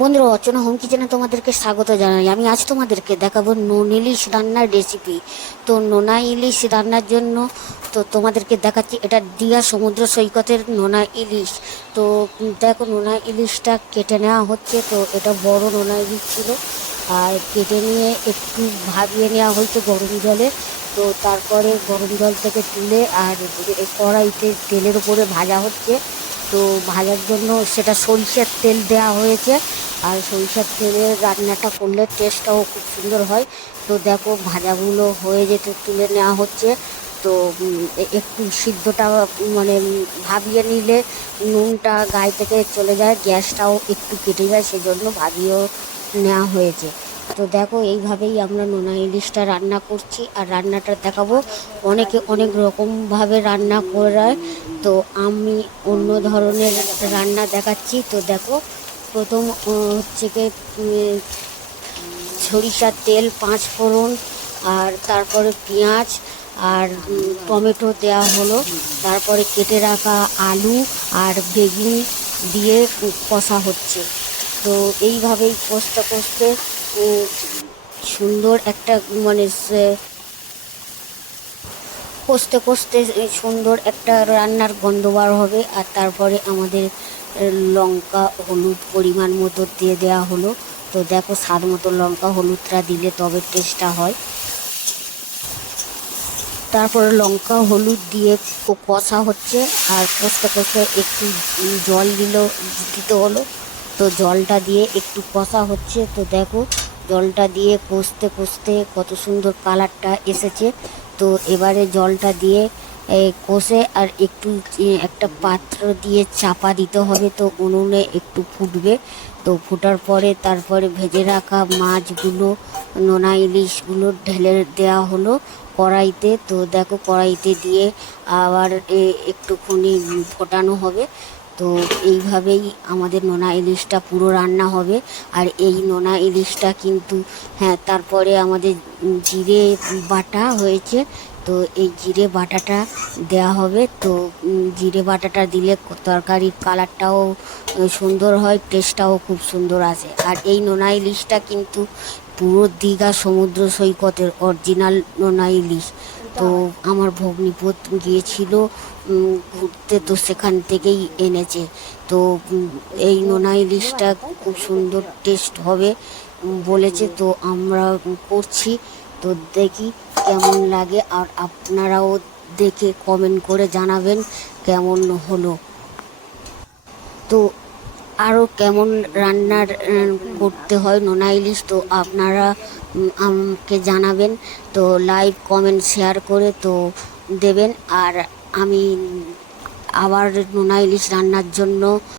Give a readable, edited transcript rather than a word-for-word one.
বন্ধুরা, অর্চনা হোম কিচেনে তোমাদেরকে স্বাগত জানাই। আমি আজ তোমাদেরকে দেখাবো নুন ইলিশ রান্নার রেসিপি। তো নোনা ইলিশ রান্নার জন্য তোমাদেরকে দেখাচ্ছি, এটা দীঘা সমুদ্র সৈকতের নোনা ইলিশ। তো দেখো, নোনা ইলিশটা কেটে নেওয়া হচ্ছে। তো এটা বড় নোনা ইলিশ ছিল, আর কেটে নিয়ে একটু ভাবিয়ে নেওয়া হয়েছে গরম জলে। তো তারপরে গরম জল থেকে তুলে আর কড়াইতে তেলের উপরে ভাজা হচ্ছে। তো ভাজার জন্য সেটা সরিষার তেল দেওয়া হয়েছে, আর সরিষার তেলে রান্নাটা করলে টেস্টটাও খুব সুন্দর হয়। তো দেখো, ভাজাগুলো হয়ে যেতে তুলে নেওয়া হচ্ছে। তো একটু সিদ্ধটা মানে ভাবিয়ে নিলে নুনটা গায়ে থেকে চলে যায়, গ্যাসটাও একটু কেটে যায়, সেজন্য ভাবিয়েও নেওয়া হয়েছে। তো দেখো, এইভাবেই আমরা নোনা ইলিশটা রান্না করছি। আর রান্নাটা দেখাবো, অনেকে অনেক রকমভাবে রান্না করে। তো আমি অন্য ধরনের রান্না দেখাচ্ছি। তো দেখো, প্রথম হচ্ছে কি, সরিষার তেল, 5 ফোড়ন, আর তারপরে পেঁয়াজ আর টমেটো দেওয়া হলো। তারপরে কেটে রাখা আলু আর বেগুন দিয়ে কষা হচ্ছে। তো এইভাবেই কষতে কষতে সুন্দর একটা মানে কষতে কষতে সুন্দর একটা রান্নার গন্ধ বার হবে। আর তারপরে আমাদের লঙ্কা হলুদ পরিমাণ মতো দিয়ে দেওয়া হলো। তো দেখো, স্বাদ মতো লঙ্কা হলুদটা দিলে তবে টেস্টটা হয়। তারপরে লঙ্কা হলুদ দিয়ে কষা হচ্ছে, আর কষতে কষতে একটু জল দিতে হলো। তো জলটা দিয়ে একটু কষা হচ্ছে। তো দেখো, জলটা দিয়ে কষতে কষতে কত সুন্দর কালারটা এসেছে। তো এবারে জলটা দিয়ে কষে আর একটু একটা পাত্র দিয়ে চাপা দিতে হবে। তো উনুনে একটু ফুটবে। তো ফোটার পরে তারপরে ভেজে রাখা মাছগুলো, নোনা ইলিশগুলো ঢেলে দেওয়া হলো কড়াইতে। তো দেখো, কড়াইতে দিয়ে আবার একটুখানি ফোটানো হবে। তো এইভাবেই আমাদের নোনা ইলিশটা পুরো রান্না হবে। আর এই নোনা ইলিশটা কিন্তু, হ্যাঁ, তারপরে আমাদের জিরে বাটা হয়েছে। তো এই জিরে বাটাটা দেওয়া হবে। তো জিরে বাটাটা দিলে তরকারির কালারটাও সুন্দর হয়, টেস্টটাও খুব সুন্দর আসে। আর এই নোনা ইলিশটা কিন্তু পুরো দীঘা সমুদ্র সৈকতের অরিজিনাল নোনা ইলিশ। তো আমার ভগ্নিপত গিয়েছিল ঘুরতে, তো সেখান থেকেই এনেছে। তো এই নোনা ইলিশটা খুব সুন্দর টেস্ট হবে বলেছে। তো আমরা করছি। তো দেখি কেমন লাগে, আর আপনারাও দেখে কমেন্ট করে জানাবেন কেমন হলো। তো আরও কেমন রান্নার করতে হয় নোনা ইলিশ, তো আপনারা আমাকে জানাবেন। তো লাইক কমেন্ট শেয়ার করে তো দেবেন। আর আমি আবার নোনা ইলিশ রান্নার জন্য